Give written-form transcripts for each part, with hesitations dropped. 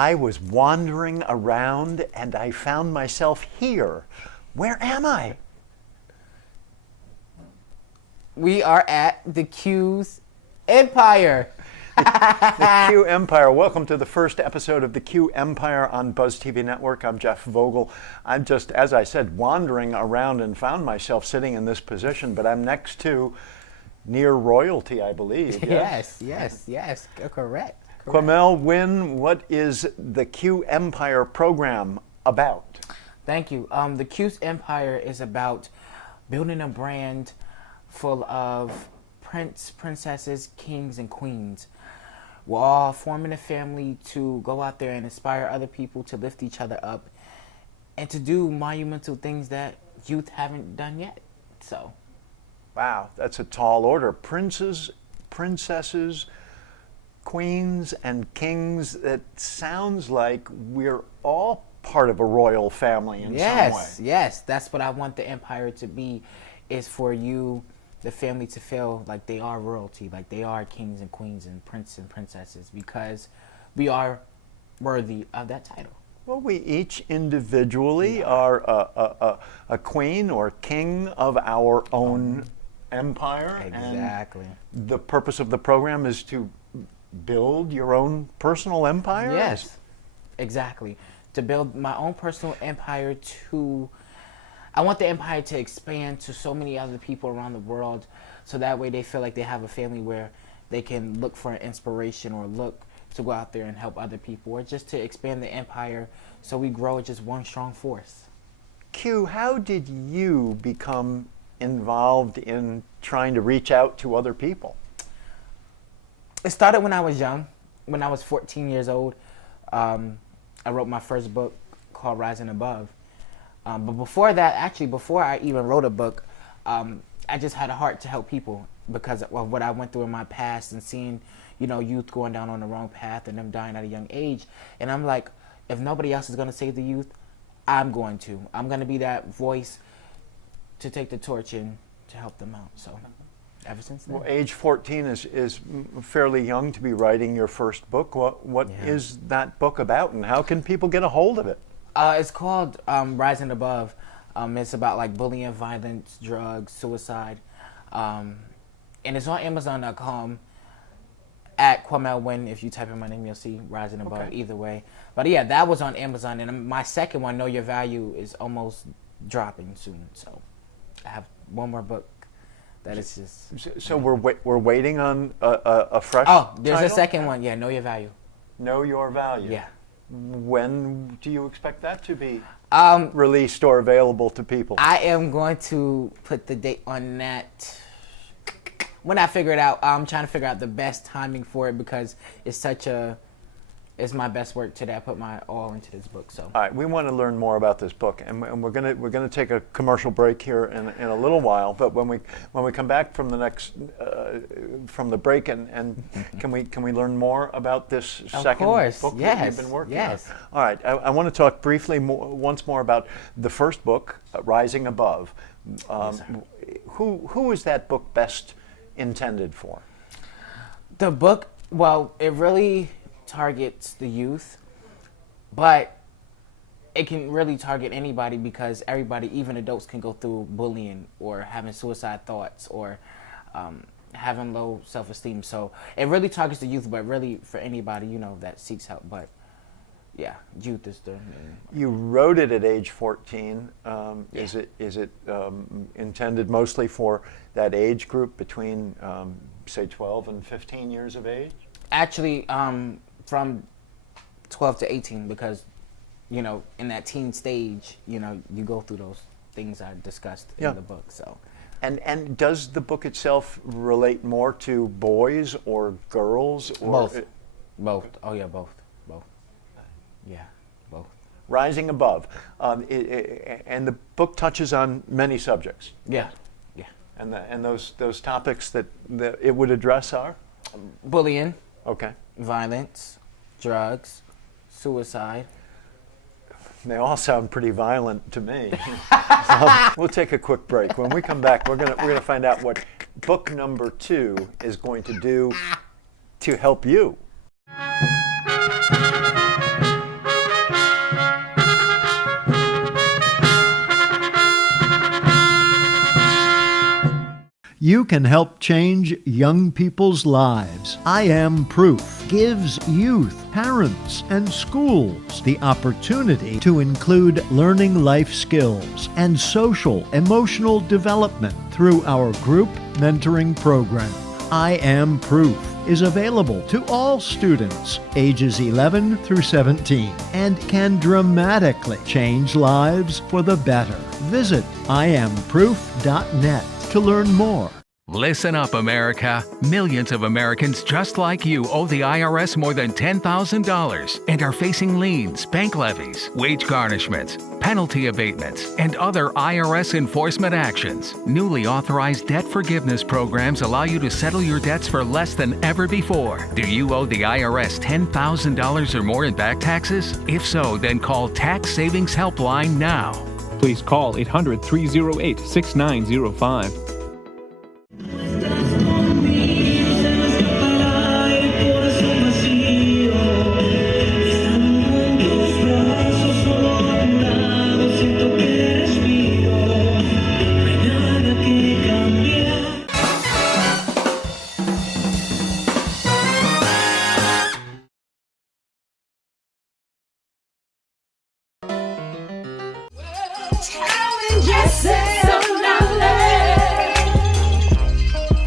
I was wandering around and I found myself here. Where am I? We are at the Q's Empire. The Q Empire. Welcome to the first episode of the Q Empire on Buzz TV Network. I'm Jeff Vogel. I'm just, as I said, wandering around and found myself sitting in this position, but I'm next to near royalty, I believe. Yes, correct. Quamel Wynn, what is the Q Empire program about? Thank you. The Q's Empire is about building a brand full of princesses, kings, and queens. We're all forming a family to go out there and inspire other people to lift each other up and to do monumental things that youth haven't done yet. So, wow, that's a tall order. Princes, princesses, queens, and kings. It sounds like we're all part of a royal family in some way. Yes, that's what I want the empire to be, is for you, the family, to feel like they are royalty, like they are kings and queens and princes and princesses, because we are worthy of that title. Well, we each individually are a queen or king of our own empire. Exactly. And the purpose of the program is to build your own personal empire? Yes, exactly. To build my own personal empire I want the empire to expand to so many other people around the world, so that way they feel like they have a family where they can look for an inspiration or look to go out there and help other people, or just to expand the empire so we grow as just one strong force. Q, how did you become involved in trying to reach out to other people? It started when I was young. When I was 14 years old, I wrote my first book called Rising Above. But before that, actually, before I even wrote a book, I just had a heart to help people because of what I went through in my past and seeing, youth going down on the wrong path and them dying at a young age. And I'm like, if nobody else is going to save the youth, I'm going to. I'm going to be that voice to take the torch and to help them out. So ever since then. Well, age 14 is fairly young to be writing your first book. What is that book about, and how can people get a hold of it? It's called Rising Above. It's about like bullying, violence, drugs, suicide. And it's on Amazon.com at Quamel Wynn. If you type in my name, you'll see Rising Above. Okay. Either way. But yeah, that was on Amazon. And my second one, Know Your Value, is almost dropping soon. So I have one more book that is just... So we're waiting on a fresh there's title? a second one. Yeah, Know Your Value. Know Your Value. Yeah. When do you expect that to be released or available to people? I am going to put the date on that when I figure it out. I'm trying to figure out the best timing for it because it's my best work today. I put my all into this book. So. All right, we want to learn more about this book, and we're gonna take a commercial break here in a little while. But when we come back from the next from the break, and can we learn more about this second book that you've been working on? All right, I want to talk briefly once more about the first book, Rising Above. Who is that book best intended for? The book, well, it really targets the youth, but it can really target anybody because everybody, even adults, can go through bullying or having suicide thoughts or having low self-esteem. So it really targets the youth, but really for anybody, that seeks help. But yeah, youth is the main. You wrote it at age 14. Yeah. Is it intended mostly for that age group between say 12 and 15 years of age? Actually, from 12 to 18, because, in that teen stage, you go through those things I discussed in the book. So, and does the book itself relate more to boys or girls? Or both. Oh yeah, both. Yeah, both. Rising Above, and the book touches on many subjects. Yeah. And those topics that it would address are bullying. Okay. Violence, drugs, suicide. They all sound pretty violent to me. We'll take a quick break. When we come back, we're gonna find out what book number 2 is going to do to help you. You can help change young people's lives. I Am Proof gives youth, parents, and schools the opportunity to include learning life skills and social, emotional development through our group mentoring program. I Am Proof is available to all students ages 11 through 17 and can dramatically change lives for the better. Visit iamproof.net to learn more. Listen up, America. Millions of Americans just like you owe the IRS more than $10,000 and are facing liens, bank levies, wage garnishments, penalty abatements, and other IRS enforcement actions. Newly authorized debt forgiveness programs allow you to settle your debts for less than ever before. Do you owe the IRS $10,000 or more in back taxes? If so, then call Tax Savings Helpline now. Please call 800-308-6905.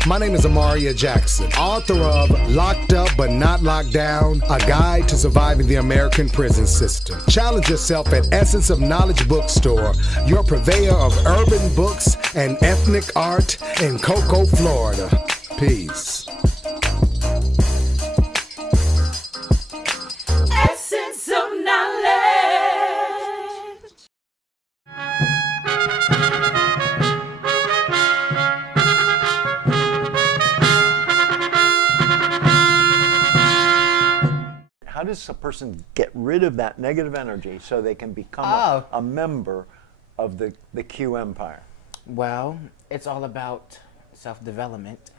My name is Amaria Jackson, author of Locked Up But Not Locked Down, A Guide to Surviving the American Prison System. Challenge yourself at Essence of Knowledge Bookstore, your purveyor of urban books and ethnic art in Cocoa, Florida. Peace. Essence of Knowledge. How does a person get rid of that negative energy so they can become a member of the Q Empire? Well, it's all about self-development,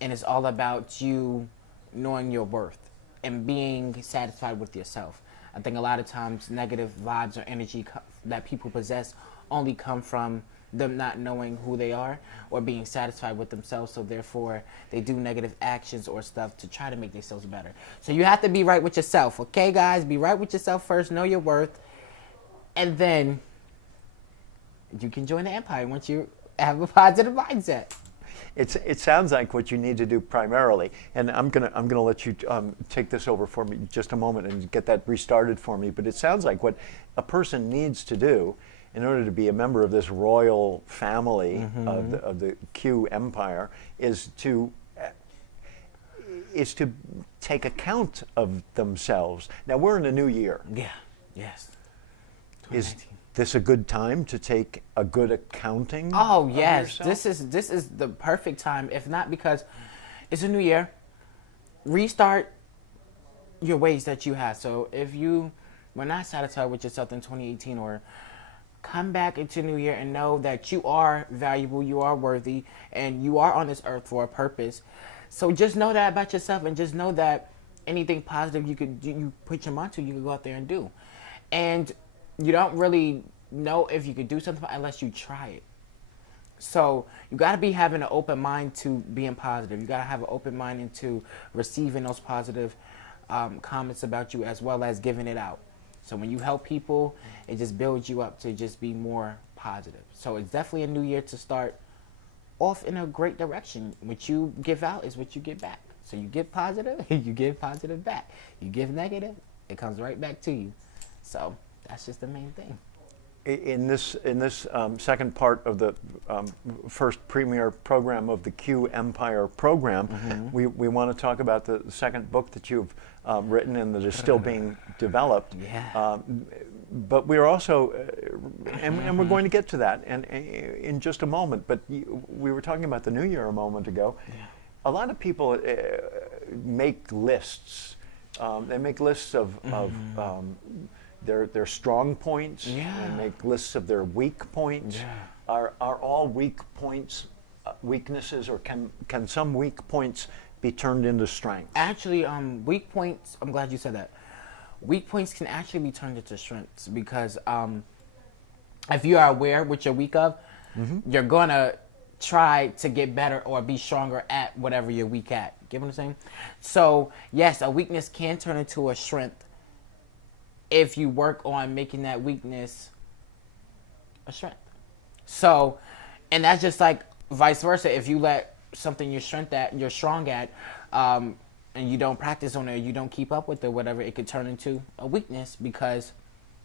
and it's all about you knowing your worth and being satisfied with yourself. I think a lot of times negative vibes or energy that people possess only come from them not knowing who they are or being satisfied with themselves, so therefore they do negative actions or stuff to try to make themselves better. So you have to be right with yourself, okay guys? Be right with yourself first, know your worth, and then you can join the empire once you have a positive mindset. It sounds like what you need to do primarily, and I'm gonna let you take this over for me just a moment and get that restarted for me. But it sounds like what a person needs to do in order to be a member of this royal family of the Q Empire is to take account of themselves. Now we're in a new year. Yeah. Yes. Is this a good time to take a good accounting? Oh of yes, yourself? this is the perfect time. If not, because it's a new year, restart your ways that you had. So if you were not satisfied with yourself in 2018, or come back into new year and know that you are valuable, you are worthy, and you are on this earth for a purpose. So just know that about yourself, and just know that anything positive you put your mind to, you can go out there and do. And you don't really know if you could do something unless you try it. So you got to be having an open mind to being positive. You got to have an open mind into receiving those positive comments about you, as well as giving it out. So when you help people, it just builds you up to just be more positive. So it's definitely a new year to start off in a great direction. What you give out is what you get back. So you give positive, you give positive back. You give negative, it comes right back to you. So that's just the main thing. In this second part of the first premier program of the Q Empire program, we want to talk about the second book that you've written and that is still being developed. Yeah. But we're also, and we're going to get to that in just a moment, but we were talking about the new year a moment ago. Yeah. A lot of people make lists. They make lists of their strong points. Yeah. They make lists of their weak points. Yeah. Are all weak points weaknesses, or can some weak points be turned into strengths? Actually, weak points, I'm glad you said that. Weak points can actually be turned into strengths, because if you are aware what you're weak of, you're going to try to get better or be stronger at whatever you're weak at. Get what I'm saying? So yes, a weakness can turn into a strength if you work on making that weakness a strength. So, and that's just like vice versa. If you let something you're strong at, and you don't practice on it, or you don't keep up with it, whatever, it could turn into a weakness because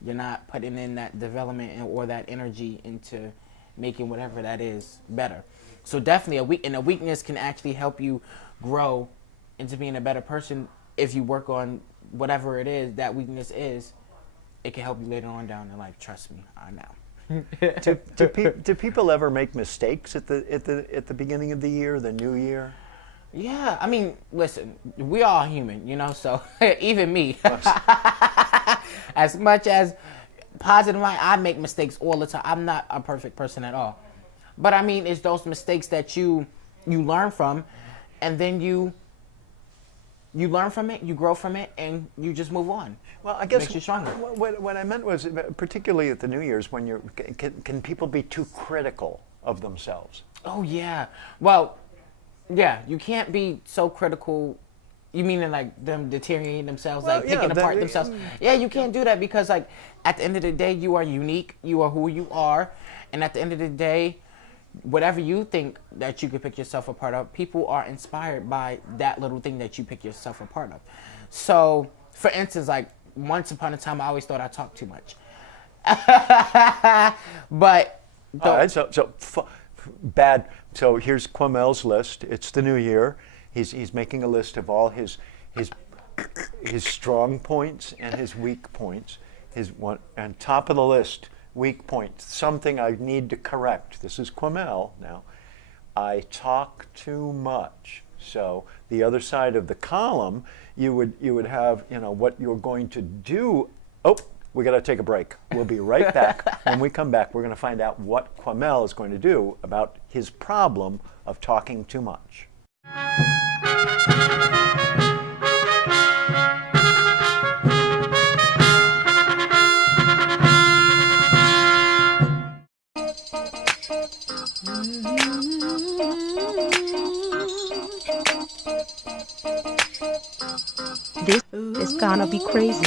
you're not putting in that development or that energy into making whatever that is better. So definitely a weakness can actually help you grow into being a better person if you work on whatever it is that weakness is. It can help you later on down in life. Trust me, I know. Do people ever make mistakes at the beginning of the year, the new year? Yeah, I mean, listen, we all human, you know, so even me. As much as positive mind, I make mistakes all the time. I'm not a perfect person at all. But I mean, it's those mistakes that you learn from, and then you learn from it, you grow from it, and you just move on. Well, I guess makes you stronger. What I meant was, particularly at the New Year's, when can people be too critical of themselves? Oh yeah. Well, yeah, you can't be so critical. You mean in like them deteriorating themselves, Well, like picking yeah, apart themselves? Yeah, you can't do that because like at the end of the day, you are unique. You are who you are, and at the end of the day, whatever you think that you could pick yourself apart of, people are inspired by that little thing that you pick yourself apart of. So, for instance, like once upon a time, I always thought I talked too much. But All right, bad. So here's Quamel's list. It's the new year. He's making a list of all his strong points and his weak points. His one on top of the list, weak point, something I need to correct. This is Quamel now. I talk too much. So the other side of the column, you would have, what you're going to do. Oh, we got to take a break. We'll be right back. When we come back, we're going to find out what Quamel is going to do about his problem of talking too much. This is gonna be crazy.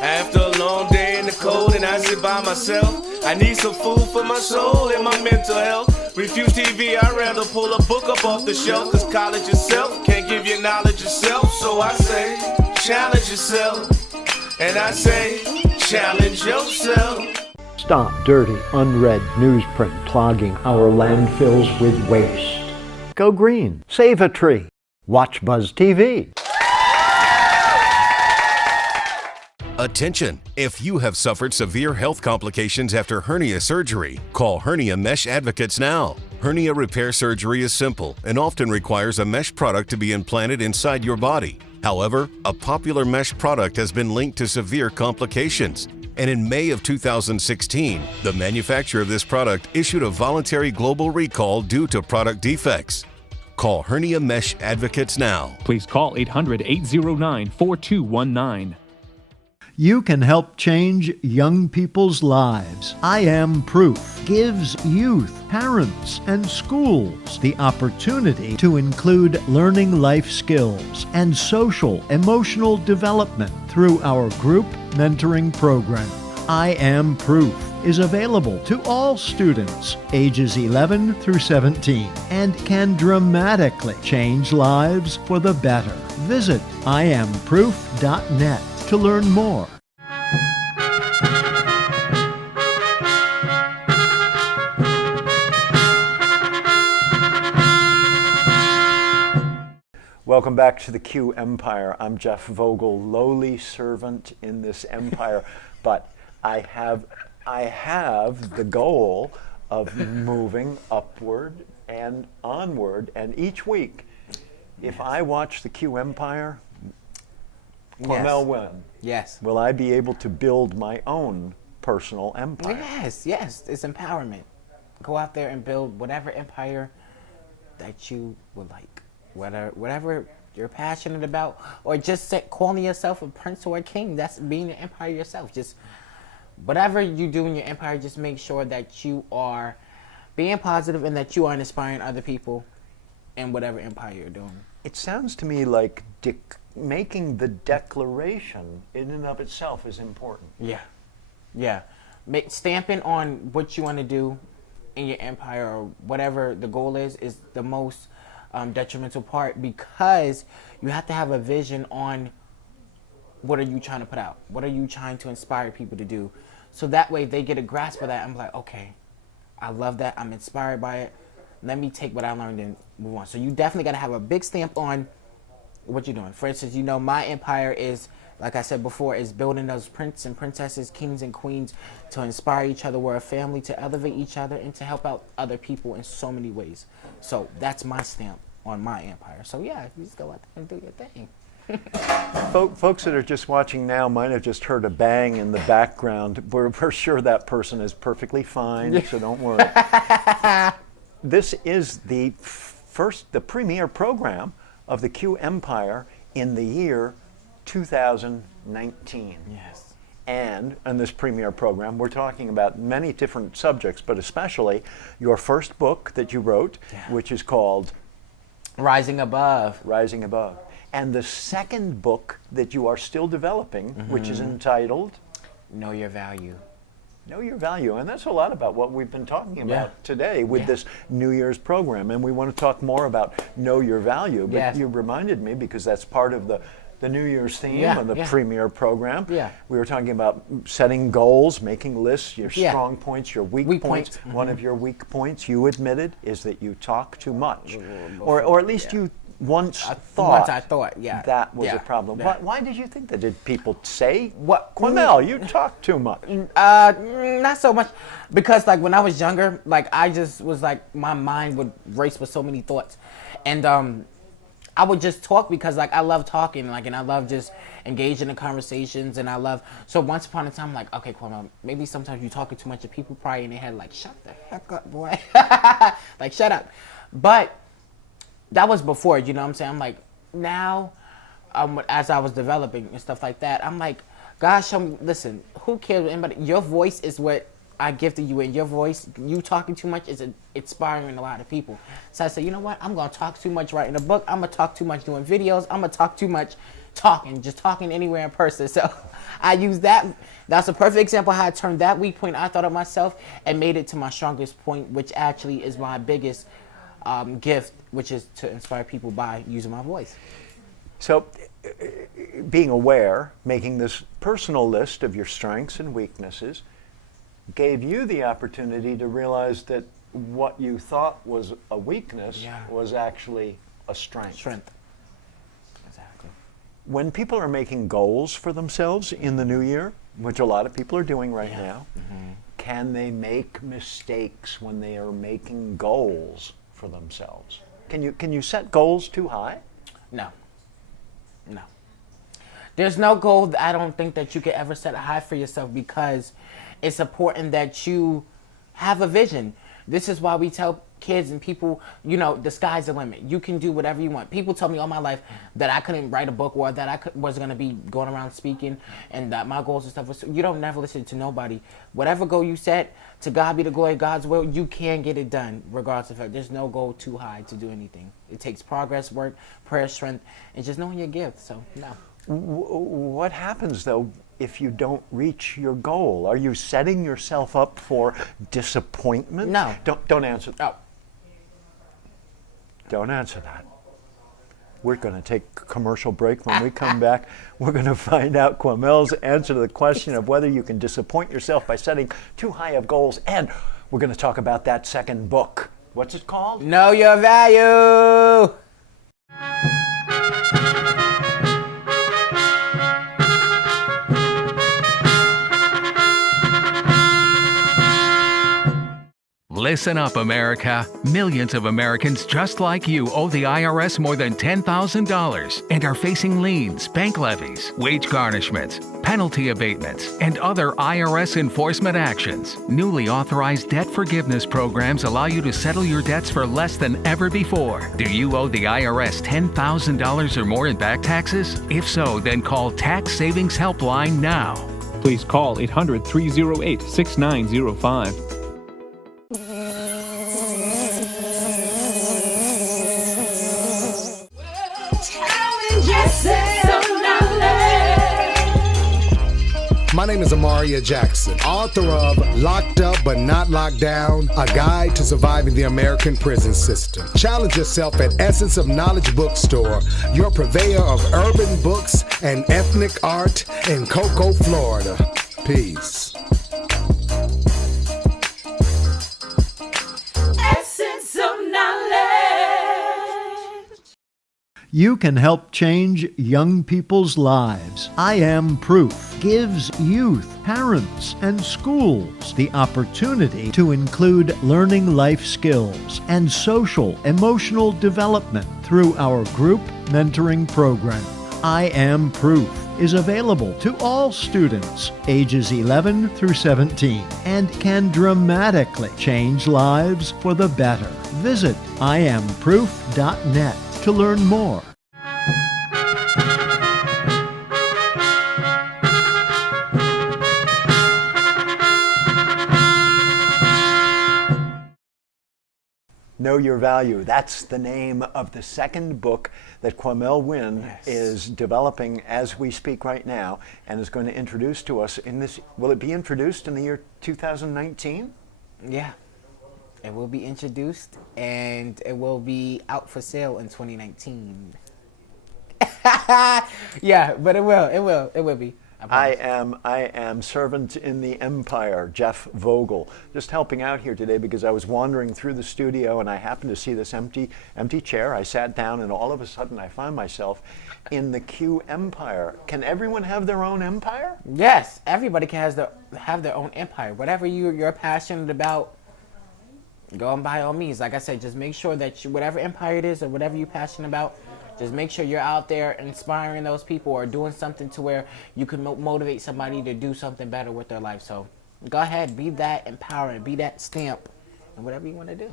After a long day in the cold and I sit by myself, I need some food for my soul and my mental health. Refuse TV, I'd rather pull a book up off the shelf, cause college itself can't give you knowledge yourself. So I say, challenge yourself. And I say, challenge yourself. Stop dirty, unread newsprint clogging our landfills with waste. Go green. Save a tree. Watch Buzz TV. Attention! If you have suffered severe health complications after hernia surgery, call Hernia Mesh Advocates now. Hernia repair surgery is simple and often requires a mesh product to be implanted inside your body. However, a popular mesh product has been linked to severe complications. And in May of 2016, the manufacturer of this product issued a voluntary global recall due to product defects. Call Hernia Mesh Advocates now. Please call 800-809-4219. You can help change young people's lives. I Am Proof gives youth, parents, and schools the opportunity to include learning life skills and social, emotional development through our group mentoring program. I Am Proof is available to all students ages 11 through 17 and can dramatically change lives for the better. Visit IamProof.net to learn more. Welcome back to the Q Empire. I'm Jeff Vogel, lowly servant in this empire, but I have the goal of moving upward and onward. And each week, if I watch the Q Empire, Quamel Wynn, Yes. will I be able to build my own personal empire? Yes, it's empowerment. Go out there and build whatever empire that you would like. Whatever you're passionate about, or just calling yourself a prince or a king. That's being an empire yourself. Just whatever you do in your empire, just make sure that you are being positive and that you are inspiring other people in whatever empire you're doing. It sounds to me like making the declaration in and of itself is important. Yeah. Stamping on what you want to do in your empire or whatever the goal is the most detrimental part, because you have to have a vision on what are you trying to put out, what are you trying to inspire people to do, so that way they get a grasp of that. I'm like, okay, I love that, I'm inspired by it, let me take what I learned and move on. So you definitely got to have a big stamp on what you're doing. For instance, my empire is, like I said before, is building those princes and princesses, kings and queens to inspire each other. We're a family to elevate each other and to help out other people in so many ways. So that's my stamp on my empire. So yeah, you just go out there and do your thing. Folks that are just watching now might have just heard a bang in the background. We're sure that person is perfectly fine, so don't worry. This is the premier program of the Q Empire in the year 2019. Yes. And in this premiere program, we're talking about many different subjects, but especially your first book that you wrote, which is called Rising Above. Rising Above. And the second book that you are still developing, which is entitled Know Your Value. Know Your Value. And that's a lot about what we've been talking about today with this New Year's program. And we want to talk more about Know Your Value. But you reminded me, because that's part of the New Year's theme of the premier program. We were talking about setting goals, making lists, your strong points, your weak points. One of your weak points, you admitted, is that you talk too much. Or at least you once I thought that was a problem. Why did you think that? Did people say, Quamel, you talk too much? Not so much, because like when I was younger, like I just was like, my mind would race with so many thoughts, and I would just talk because like I love talking, like, and I love just engaging in conversations, and I love, so once upon a time, I'm like, okay, Quamel, maybe sometimes you talking too much, and people probably in their head like, shut the heck up, boy. Like, shut up. But that was before, you know what I'm saying? I'm like, now, as I was developing and stuff like that, I'm like, gosh, listen, who cares what anybody, your voice is what I gifted you, and your voice, you talking too much is inspiring a lot of people. So I said, you know what, I'm going to talk too much writing a book, I'm going to talk too much doing videos, I'm going to talk too much just talking anywhere in person. So I use that. That's a perfect example how I turned that weak point I thought of myself and made it to my strongest point, which actually is my biggest gift, which is to inspire people by using my voice. So being aware, making this personal list of your strengths and weaknesses, gave you the opportunity to realize that what you thought was a weakness was actually a strength. Exactly. When people are making goals for themselves in the new year, which a lot of people are doing right now, can they make mistakes when they are making goals for themselves? Can you set goals too high? No. There's no goal that I don't think that you could ever set high for yourself, because it's important that you have a vision. This is why we tell kids and people, the sky's the limit. You can do whatever you want. People told me all my life that I couldn't write a book, or that I was going to be going around speaking, and that my goals and stuff was, you don't never listen to nobody. Whatever goal you set, to God be the glory, God's will, you can get it done regardless of it. There's no goal too high to do anything. It takes progress, work, prayer, strength, and just knowing your gift. So, no. What happens, though, if you don't reach your goal? Are you setting yourself up for disappointment? No. Don't answer that. Oh. Don't answer that. We're going to take a commercial break. When we come back, we're going to find out Quamel's answer to the question of whether you can disappoint yourself by setting too high of goals. And we're going to talk about that second book. What's it called? Know Your Value. Listen up, America. Millions of Americans just like you owe the IRS more than $10,000 and are facing liens, bank levies, wage garnishments, penalty abatements, and other IRS enforcement actions. Newly authorized debt forgiveness programs allow you to settle your debts for less than ever before. Do you owe the IRS $10,000 or more in back taxes? If so, then call Tax Savings Helpline now. Please call 800-308-6905. My name is Amaria Jackson, author of Locked Up But Not Locked Down, A Guide to Surviving the American Prison System. Challenge yourself at Essence of Knowledge Bookstore, your purveyor of urban books and ethnic art in Cocoa, Florida. Peace. Essence of knowledge. You can help change young people's lives. I Am Proof gives youth, parents, and schools the opportunity to include learning life skills and social, emotional development through our group mentoring program. I Am Proof is available to all students ages 11 through 17 and can dramatically change lives for the better. Visit IamProof.net to learn more. Know Your Value. That's the name of the second book that Quamel Wynn is developing as we speak right now and is going to introduce to us in this. Will it be introduced in the year 2019? Yeah, it will be introduced and it will be out for sale in 2019. Yeah, but it will be. I am servant in the empire, Jeff Vogel, just helping out here today because I was wandering through the studio and I happened to see this empty chair. I sat down and all of a sudden I find myself in the Q Empire. Can everyone have their own empire? Yes, everybody can have their own empire. Whatever you're passionate about, go on by all means. Like I said, just make sure that whatever empire it is or whatever you're passionate about, just make sure you're out there inspiring those people or doing something to where you can motivate somebody to do something better with their life. So go ahead, be that empowering, be that stamp, and whatever you want to do.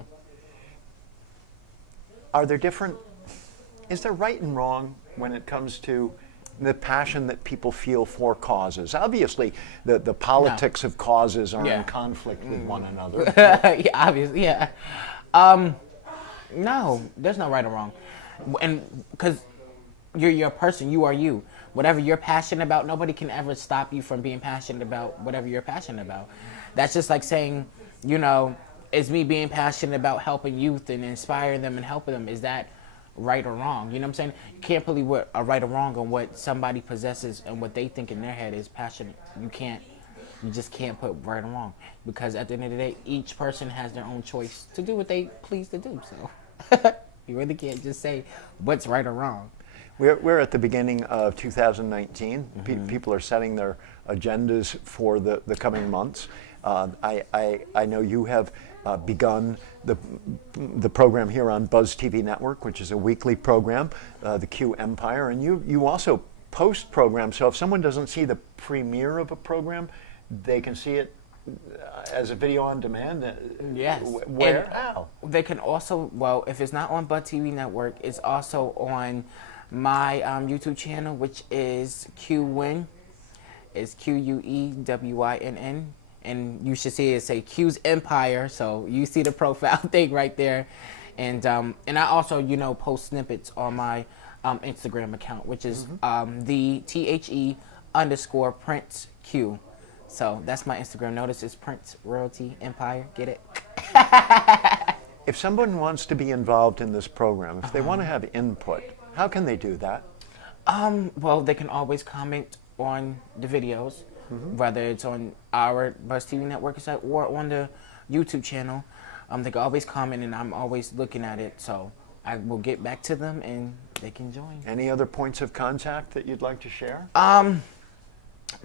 Is there right and wrong when it comes to the passion that people feel for causes? Obviously, the politics of causes are in conflict with one another. Yeah, obviously, yeah. No, there's no right or wrong. And because you're a person, you are you. Whatever you're passionate about, nobody can ever stop you from being passionate about whatever you're passionate about. That's just like saying, it's me being passionate about helping youth and inspiring them and helping them. Is that right or wrong? You know what I'm saying? You can't put a right or wrong on what somebody possesses and what they think in their head is passionate. You just can't put right or wrong, because at the end of the day, each person has their own choice to do what they please to do. So you really can't just say what's right or wrong. We're at the beginning of 2019. People are setting their agendas for the coming months. I know you have begun the program here on Buzz TV Network, which is a weekly program, the Q Empire, and you also post programs. So if someone doesn't see the premiere of a program, they can see it as a video on demand? Yes. Where? How? They can also, well, if it's not on Bud TV Network, it's also on my YouTube channel, which is Q Wynn. It's QUEWYNN. And you should see it say Q's Empire. So you see the profile thing right there. And I also, post snippets on my Instagram account, which is the THE_Prince Q. So that's my Instagram. Notice it's Prince Royalty Empire. Get it? If someone wants to be involved in this program, if they want to have input, how can they do that? Well, they can always comment on the videos, whether it's on our Buzz TV Network site or on the YouTube channel. They can always comment, and I'm always looking at it. So I will get back to them, and they can join. Any other points of contact that you'd like to share?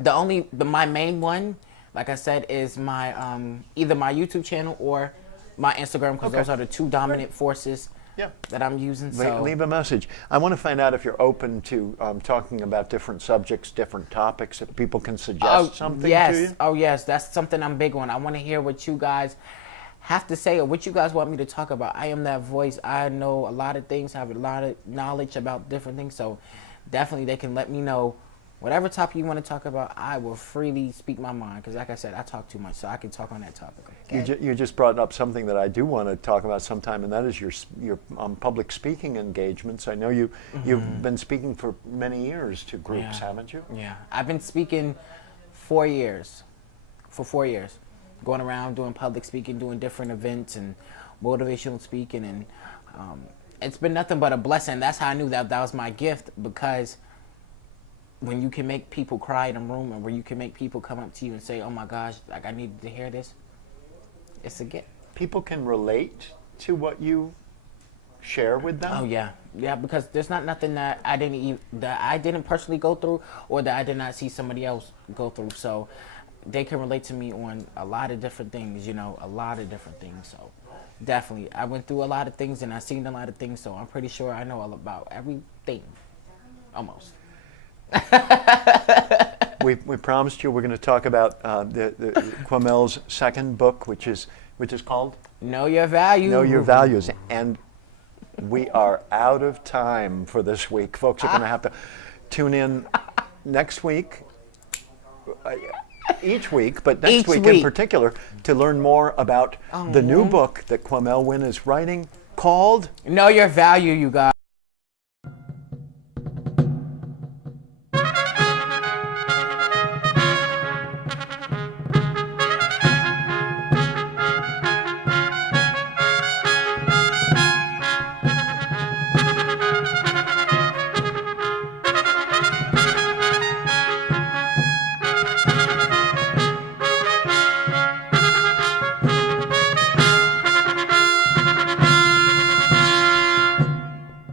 My main one, like I said, is my either my YouTube channel or my Instagram, because those are the two dominant forces that I'm using. So Leave a message. I want to find out if you're open to talking about different subjects, different topics, if people can suggest something to you. Oh, yes. That's something I'm big on. I want to hear what you guys have to say or what you guys want me to talk about. I am that voice. I know a lot of things, have a lot of knowledge about different things. So definitely they can let me know. Whatever topic you want to talk about, I will freely speak my mind, because like I said, I talk too much, so I can talk on that topic. Okay? You just brought up something that I do want to talk about sometime, and that is your public speaking engagements. I know you've been speaking for many years to groups, haven't you? Yeah, I've been speaking 4 years. For 4 years. Going around doing public speaking, doing different events and motivational speaking. And it's been nothing but a blessing. That's how I knew that was my gift, because when you can make people cry in a room, and when you can make people come up to you and say, oh my gosh, like I needed to hear this, it's a gift. People can relate to what you share with them? Oh yeah, because there's not nothing that I didn't personally go through, or that I did not see somebody else go through. So they can relate to me on a lot of different things, a lot of different things. So definitely, I went through a lot of things and I've seen a lot of things. So I'm pretty sure I know all about everything, almost. We promised you we're going to talk about the Quamel's second book, which is called Know Your Value. Know Your Values. And we are out of time for this week. Folks are going to have to tune in next week, each week, but next week in particular, to learn more about the new book that Quamel Wynn is writing called Know Your Value, you guys.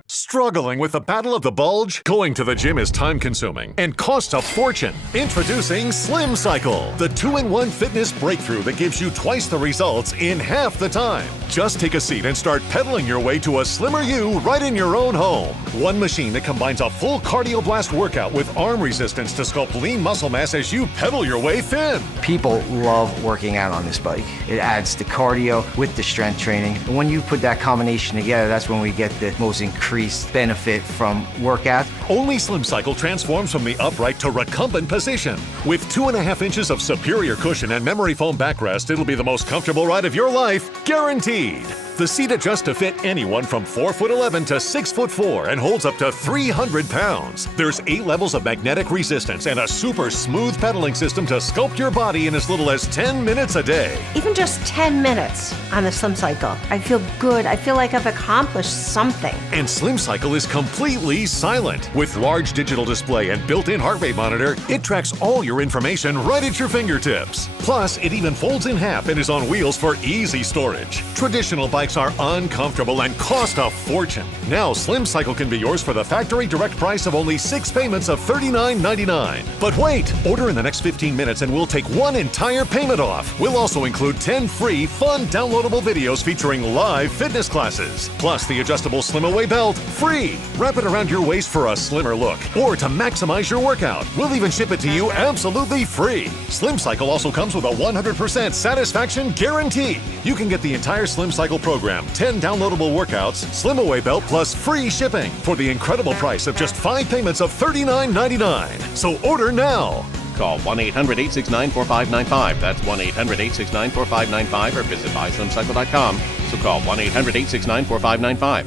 Struggling with the battle of the bulge? Going to the gym is time-consuming and costs a fortune. Introducing Slim Cycle, the 2-in-1 fitness breakthrough that gives you twice the results in half the time. Just take a seat and start pedaling your way to a slimmer you right in your own home. One machine that combines a full cardio blast workout with arm resistance to sculpt lean muscle mass as you pedal your way thin. People love working out on this bike. It adds the cardio with the strength training. And when you put that combination together, that's when we get the most increased benefit from workout. Only Slim Cycle transforms from the upright to recumbent position. With 2.5 inches of superior cushion and memory foam backrest, it'll be the most comfortable ride of your life, guaranteed. The seat adjusts to fit anyone from 4'11" to 6'4" and holds up to 300 pounds. There's 8 levels of magnetic resistance and a super smooth pedaling system to sculpt your body in as little as 10 minutes a day. Even just 10 minutes on the Slim Cycle, I feel good. I feel like I've accomplished something. And Slim Cycle is completely silent. With large digital display and built-in heart rate monitor, it tracks all your information right at your fingertips. Plus, it even folds in half and is on wheels for easy storage. Traditional bikes are uncomfortable and cost a fortune. Now, Slim Cycle can be yours for the factory direct price of only 6 payments of $39.99. But wait, order in the next 15 minutes and we'll take 1 entire payment off. We'll also include 10 free, fun, downloadable videos featuring live fitness classes. Plus the adjustable Slim Away belt, free. Wrap it around your waist for a slimmer look or to maximize your workout. We'll even ship it to you absolutely free. Slim Cycle also comes with a 100% satisfaction guarantee. You can get the entire Slim Cycle program, 10 downloadable workouts, Slim Away belt, plus free shipping for the incredible price of just 5 payments of $39.99. So order now. Call 1-800-869-4595. That's 1-800-869-4595 or visit buyslimcycle.com. So call 1-800-869-4595.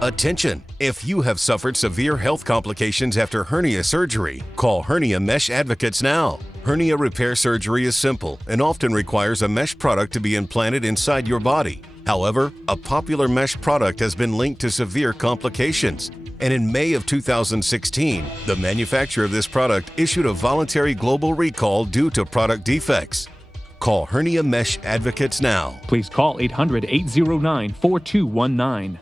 Attention! If you have suffered severe health complications after hernia surgery, call Hernia Mesh Advocates now. Hernia repair surgery is simple and often requires a mesh product to be implanted inside your body. However, a popular mesh product has been linked to severe complications. And in May of 2016, the manufacturer of this product issued a voluntary global recall due to product defects. Call Hernia Mesh Advocates now. Please call 800-809-4219.